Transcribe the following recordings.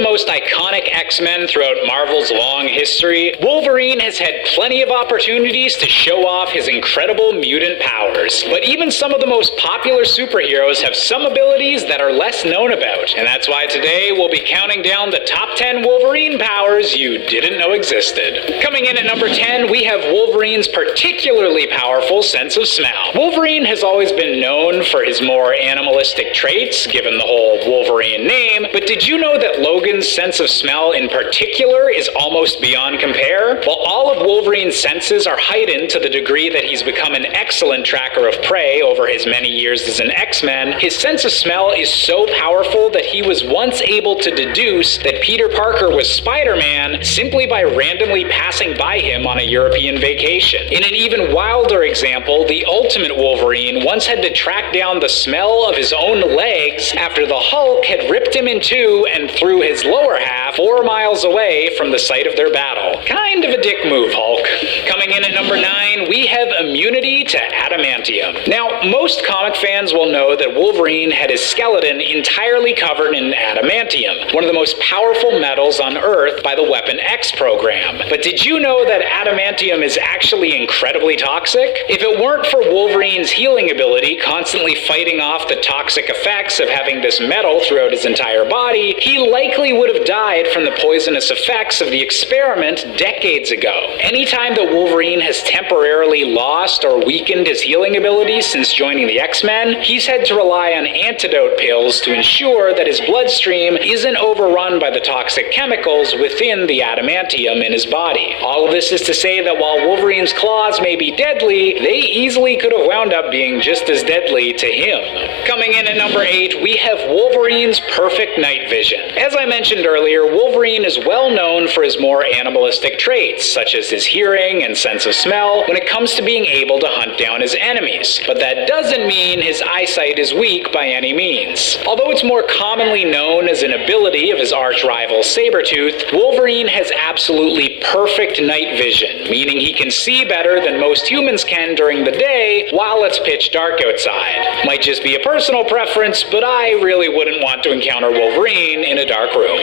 Most iconic X-Men throughout Marvel's long history, Wolverine has had plenty of opportunities to show off his incredible mutant powers. But even some of the most popular superheroes have some abilities that are less known about. And that's why today we'll be counting down the top 10 Wolverine powers you didn't know existed. Coming in at number 10, we have Wolverine's particularly powerful sense of smell. Wolverine has always been known for his more animalistic traits, given the whole Wolverine name, but did you know that Logan's sense of smell in particular is almost beyond compare? While all of Wolverine's senses are heightened to the degree that he's become an excellent tracker of prey over his many years as an X-Men, his sense of smell is so powerful that he was once able to deduce that Peter Parker was Spider-Man simply by randomly passing by him on a European vacation. In an even wilder example, the Ultimate Wolverine once had to track down the smell of his own legs after the Hulk had ripped him in two and threw his lower half 4 miles away from the site of their battle. Kind of a dick move, Hulk. Coming in at number 9, we have immunity to adamantium. Now, most comic fans will know that Wolverine had his skeleton entirely covered in adamantium, one of the most powerful metals on Earth by the Weapon X program. But did you know that adamantium is actually incredibly toxic? If it weren't for Wolverine's healing ability constantly fighting off the toxic effects of having this metal throughout his entire body, he likely would have died from the poisonous effects of the experiment decades ago. Anytime that Wolverine has temporarily lost or weakened his healing abilities since joining the X-Men, he's had to rely on antidote pills to ensure that his bloodstream isn't overrun by the toxic chemicals within the adamantium in his body. All of this is to say that while Wolverine's claws may be deadly, they easily could have wound up being just as deadly to him. Coming in at number 8, we have Wolverine's perfect night vision. As I mentioned earlier, Wolverine is well known for his more animalistic traits, such as his hearing and sense of smell, when it comes to being able to hunt down his enemies. But that doesn't mean his eyesight is weak by any means. Although it's more commonly known as an ability of his arch-rival Sabretooth, Wolverine has absolutely perfect night vision, meaning he can see better than most humans can during the day while it's pitch dark outside. Might just be a personal preference, but I really wouldn't want to encounter Wolverine in a dark room.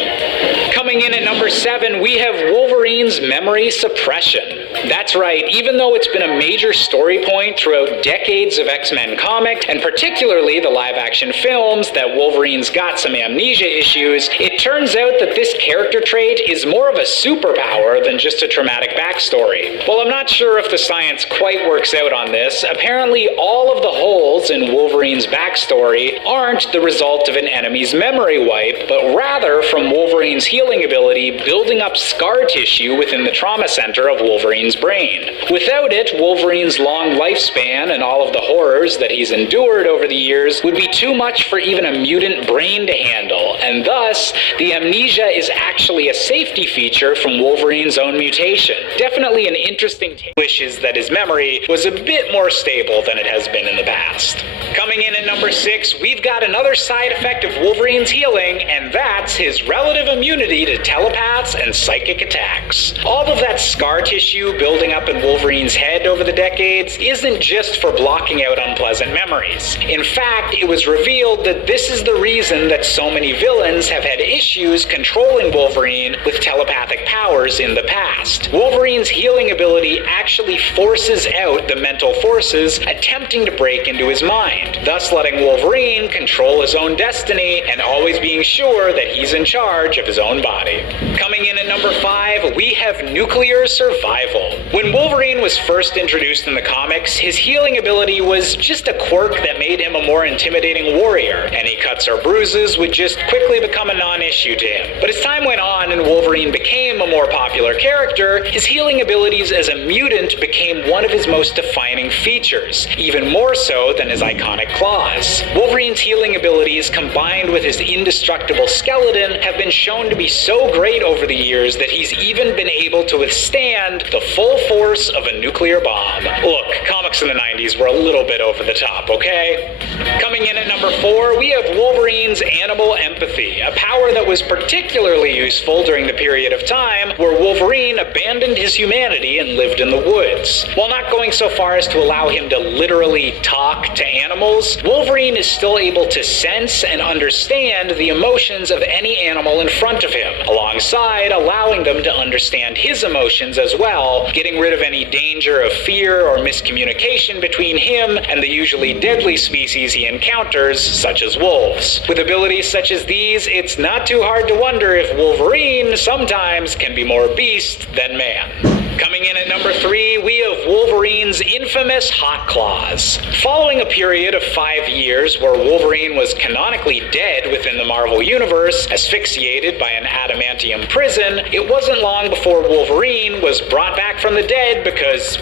Coming in at number 7, we have Wolverine's memory suppression. That's right, even though it's been a major story point throughout decades of X-Men comics, and particularly the live-action films, that Wolverine's got some amnesia issues, it turns out that this character trait is more of a superpower than just a traumatic backstory. While I'm not sure if the science quite works out on this, apparently all of the holes in Wolverine's backstory aren't the result of an enemy's memory wipe, but rather from Wolverine's healing ability building up scar tissue within the trauma center of Wolverine's brain. Without it, Wolverine's long lifespan and all of the horrors that he's endured over the years would be too much for even a mutant brain to handle, and thus, the amnesia is actually a safety feature from Wolverine's own mutation. Definitely an interesting take. Wishes that his memory was a bit more stable than it has been in the past. Coming in at number 6, we've got another side effect of Wolverine's healing, and that's his relative immunity to telepaths and psychic attacks. All of that scar tissue building up in Wolverine's head over the decades isn't just for blocking out unpleasant memories. In fact, it was revealed that this is the reason that so many villains have had issues controlling Wolverine with telepathic powers in the past. Wolverine's healing ability actually forces out the mental forces attempting to break into his mind, thus letting Wolverine control his own destiny and always being sure that he's in charge of his own body. Coming in at number 5, we have nuclear survival. When Wolverine was first introduced in the comics, his healing ability was just a quirk that made him a more intimidating warrior. Any cuts or bruises would just quickly become a non-issue to him. But as time went on and Wolverine became a more popular character, his healing abilities as a mutant became one of his most defining features, even more so than his iconic claws. Wolverine's healing abilities combined with his indestructible skeleton have been shown to be so great over the years that he's even been able to withstand the full force of a nuclear bomb. Look, comics in the 90s were a little bit over the top, okay? Coming in at number 4, we have Wolverine's animal empathy, a power that was particularly useful during the period of time where Wolverine abandoned his humanity and lived in the woods. While not going so far as to allow him to literally talk to animals, Wolverine is still able to sense and understand the emotions of any animal in front of him, alongside allowing them to understand his emotions as well, getting rid of any danger of fear or miscommunication between him and the usually deadly species he encounters, such as wolves. With abilities such as these, it's not too hard to wonder if Wolverine sometimes can be more beast than man. Coming in at number 3, we have Wolverine's infamous Hot Claws. Following a period of 5 years where Wolverine was canonically dead within the Marvel Universe, asphyxiated by an adamantium prison, it wasn't long before Wolverine was brought back from the dead because,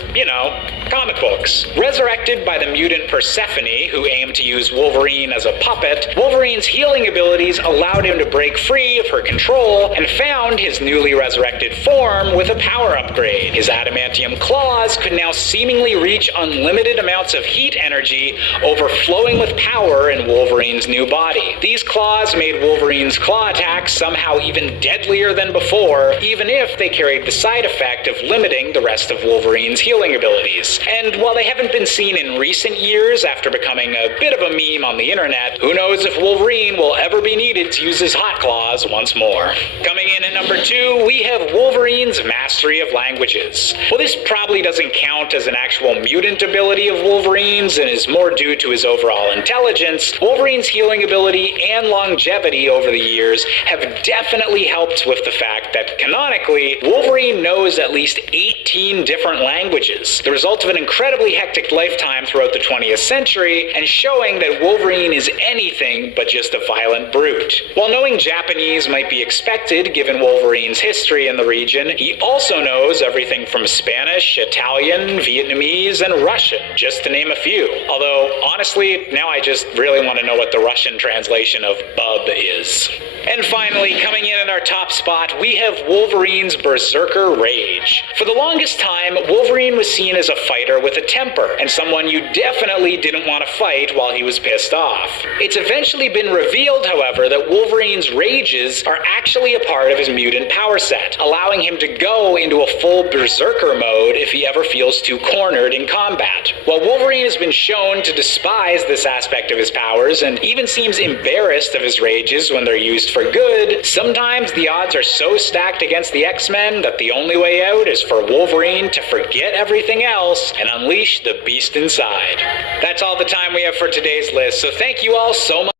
comic books. Resurrected by the mutant Persephone, who aimed to use Wolverine as a puppet, Wolverine's healing abilities allowed him to break free of her control and found his newly resurrected form with a power upgrade. His adamantium claws could now seemingly reach unlimited amounts of heat energy, overflowing with power in Wolverine's new body. These claws made Wolverine's claw attacks somehow even deadlier than before, even if they carried the side effect of limiting the rest of Wolverine's healing abilities. And while they haven't been seen in recent years after becoming a bit of a meme on the internet, who knows if Wolverine will ever be needed to use his hot claws once more. Coming in at number 2, we have Wolverine's mastery of languages. Well, this probably doesn't count as an actual mutant ability of Wolverine's and is more due to his overall intelligence. Wolverine's healing ability and longevity over the years have definitely helped with the fact that canonically, Wolverine knows at least 18 different languages, the result of an incredibly hectic lifetime throughout the 20th century, and showing that Wolverine is anything but just a violent brute. While knowing Japanese might be expected given Wolverine's history in the region, he also knows everything from Spanish, Italian, Vietnamese, and Russian, just to name a few. Although, honestly, now I just really want to know what the Russian translation of bub is. And finally, coming in at our top spot, we have Wolverine's Berserker Rage. For the longest time, Wolverine was seen as a fighter with a temper, and someone you definitely didn't want to fight while he was pissed off. It's eventually been revealed, however, that Wolverine's rages are actually a part of his mutant power set, allowing him to go into a full Berserker mode if he ever feels too cornered in combat. While Wolverine has been shown to despise this aspect of his powers, and even seems embarrassed of his rages when they're used for good, sometimes the odds are so stacked against the X-Men that the only way out is for Wolverine to forget everything else and unleash the beast inside. That's all the time we have for today's list, so thank you all so much.